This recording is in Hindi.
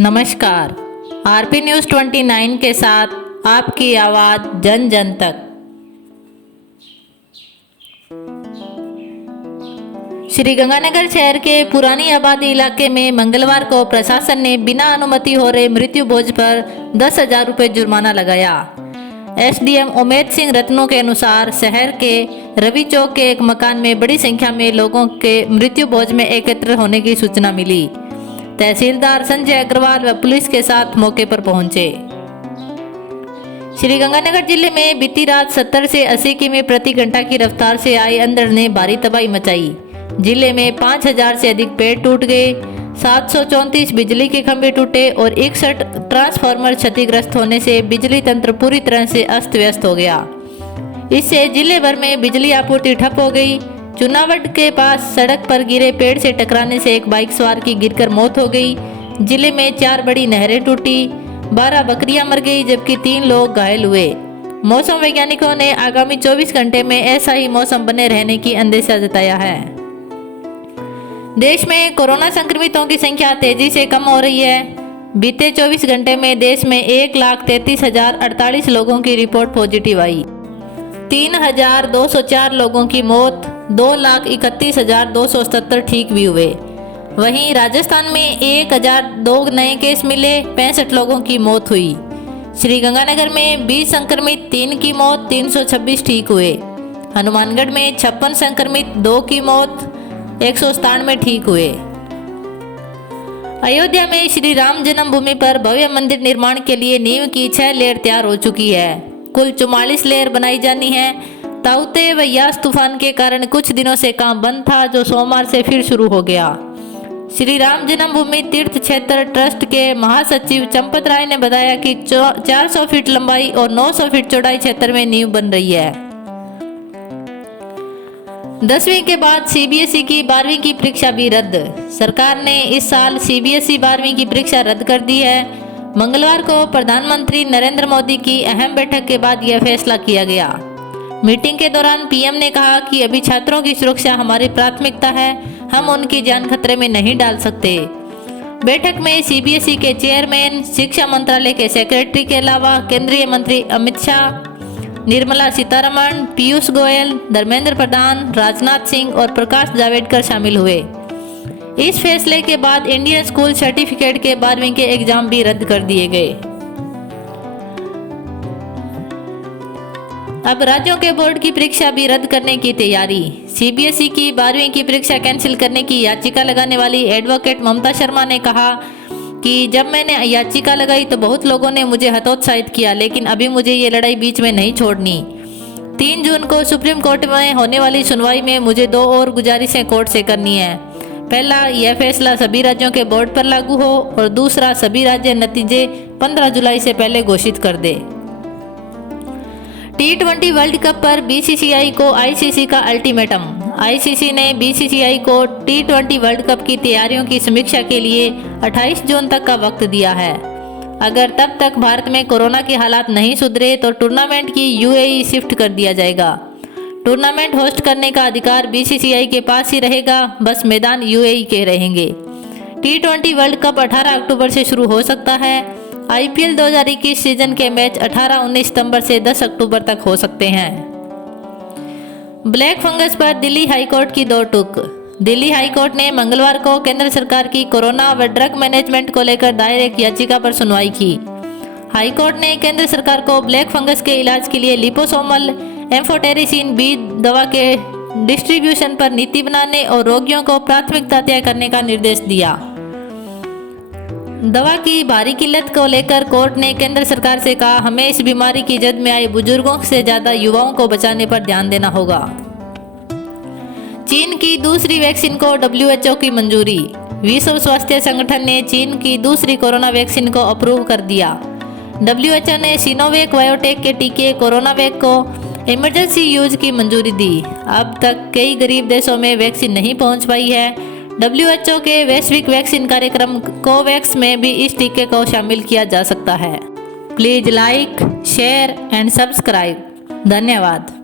नमस्कार, आरपी न्यूज़ 29 के साथ आपकी आवाज़ जन जन तक। श्रीगंगानगर शहर के पुरानी आबादी इलाके में मंगलवार को प्रशासन ने बिना अनुमति हो रहे मृत्यु भोज पर 10,000 रुपये जुर्माना लगाया। एसडीएम उमेद सिंह रत्नों के अनुसार शहर के रवि चौक के एक मकान में बड़ी संख्या में लोगों के मृत्यु भोज में एकत्र होने की सूचना मिली। तहसीलदार संजय अग्रवाल व पुलिस के साथ मौके पर पहुंचे। श्रीगंगानगर जिले में बीती रात 70 से 80 किमी प्रति घंटा की रफ्तार से आई अंधड़ ने भारी तबाही मचाई। जिले में 5,000 से अधिक पेड़ टूट गए, 734 बिजली के खंभे टूटे और 61 ट्रांसफार्मर क्षतिग्रस्त होने से बिजली तंत्र पूरी तरह से अस्त व्यस्त हो गया। इससे जिले भर में बिजली आपूर्ति ठप हो गई। चुनावट के पास सड़क पर गिरे पेड़ से टकराने से एक बाइक सवार की गिरकर मौत हो गई। जिले में 4 बड़ी नहरें टूटी, 12 बकरियां मर गई जबकि 3 लोग घायल हुए। मौसम वैज्ञानिकों ने आगामी 24 घंटे में ऐसा ही मौसम बने रहने की अंदेशा जताया है। देश में कोरोना संक्रमितों की संख्या तेजी से कम हो रही है। बीते 24 घंटे में देश में 1,33,048 लोगों की रिपोर्ट पॉजिटिव आई। 3,204 लोगों की मौत, 2,31,277 ठीक भी हुए। वहीं राजस्थान में 1,002 नए केस मिले, 65 लोगों की मौत हुई। श्रीगंगानगर में 20 संक्रमित, 3 की मौत, 326 ठीक हुए। हनुमानगढ़ में 56 संक्रमित, 2 की मौत, 197 ठीक हुए। अयोध्या में श्री राम जन्मभूमि पर भव्य मंदिर निर्माण के लिए नींव की 6 लेयर तैयार हो चुकी है। कुल 44 लेयर बनाई जानी है। ताउते व यास तूफान के कारण कुछ दिनों से काम बंद था, जो सोमवार से फिर शुरू हो गया। श्री राम जन्मभूमि तीर्थ क्षेत्र ट्रस्ट के महासचिव चंपत राय ने बताया कि 400 फीट लंबाई और 900 फीट चौड़ाई क्षेत्र में नींव बन रही है। 10वीं के बाद सीबीएसई की 12वीं की परीक्षा भी रद्द। सरकार ने इस साल सीबीएसई 12वीं की परीक्षा रद्द कर दी है। मंगलवार को प्रधानमंत्री नरेंद्र मोदी की अहम बैठक के बाद यह फैसला किया गया। मीटिंग के दौरान पीएम ने कहा कि अभी छात्रों की सुरक्षा हमारी प्राथमिकता है, हम उनकी जान खतरे में नहीं डाल सकते। बैठक में सीबीएसई के चेयरमैन, शिक्षा मंत्रालय के सेक्रेटरी के अलावा केंद्रीय मंत्री अमित शाह, निर्मला सीतारमण, पीयूष गोयल, धर्मेंद्र प्रधान, राजनाथ सिंह और प्रकाश जावड़ेकर शामिल हुए। इस फैसले के बाद इंडियन स्कूल सर्टिफिकेट के 12वीं के एग्जाम भी रद्द कर दिए गए। अब राज्यों के बोर्ड की परीक्षा भी रद्द करने की तैयारी। सीबीएसई की 12वीं की परीक्षा कैंसिल करने की याचिका लगाने वाली एडवोकेट ममता शर्मा ने कहा कि जब मैंने याचिका लगाई तो बहुत लोगों ने मुझे हतोत्साहित किया, लेकिन अभी मुझे ये लड़ाई बीच में नहीं छोड़नी। 3 जून को सुप्रीम कोर्ट में होने वाली सुनवाई में मुझे 2 और गुजारिशें कोर्ट से करनी है। पहला, यह फैसला सभी राज्यों के बोर्ड पर लागू हो, और दूसरा, सभी राज्य नतीजे 15 जुलाई से पहले घोषित कर दे। T20 वर्ल्ड कप पर बीसीसीआई को आईसीसी का अल्टीमेटम। आईसीसी ने बीसीसीआई को T20 वर्ल्ड कप की तैयारियों की समीक्षा के लिए 28 जून तक का वक्त दिया है। अगर तब तक भारत में कोरोना के हालात नहीं सुधरे तो टूर्नामेंट की यूएई शिफ्ट कर दिया जाएगा। टूर्नामेंट होस्ट करने का अधिकार बीसीसीआई के पास ही रहेगा, बस मैदान यूएई के रहेंगे। T20 वर्ल्ड कप 18 अक्टूबर से शुरू हो सकता है। आईपीएल 2021 सीजन के मैच 18-19 सितंबर से 10 अक्टूबर तक हो सकते हैं। ब्लैक फंगस पर दिल्ली हाईकोर्ट की 2 टूक। दिल्ली हाईकोर्ट ने मंगलवार को केंद्र सरकार की कोरोना व ड्रग मैनेजमेंट को लेकर दायर एक याचिका पर सुनवाई की। हाईकोर्ट ने केंद्र सरकार को ब्लैक फंगस के इलाज के लिए लिपोसोमल एम्फोटेरिसिन बी दवा के डिस्ट्रीब्यूशन पर नीति बनाने और रोगियों को प्राथमिकता तय करने का निर्देश दिया। दवा की भारी किल्लत को लेकर कोर्ट ने केंद्र सरकार से कहा, हमें इस बीमारी की जद में आए बुजुर्गों से ज्यादा युवाओं को बचाने पर ध्यान देना होगा। चीन की दूसरी वैक्सीन को WHO की मंजूरी। विश्व स्वास्थ्य संगठन ने चीन की दूसरी कोरोना वैक्सीन को अप्रूव कर दिया। WHO ने सिनोवैक बायोटेक के टीके कोरोनावैक को इमरजेंसी यूज की मंजूरी दी। अब तक कई गरीब देशों में वैक्सीन नहीं पहुंच पाई है। WHO के वैश्विक वैक्सीन कार्यक्रम कोवैक्स में भी इस टीके को शामिल किया जा सकता है। Please like, share and subscribe. धन्यवाद।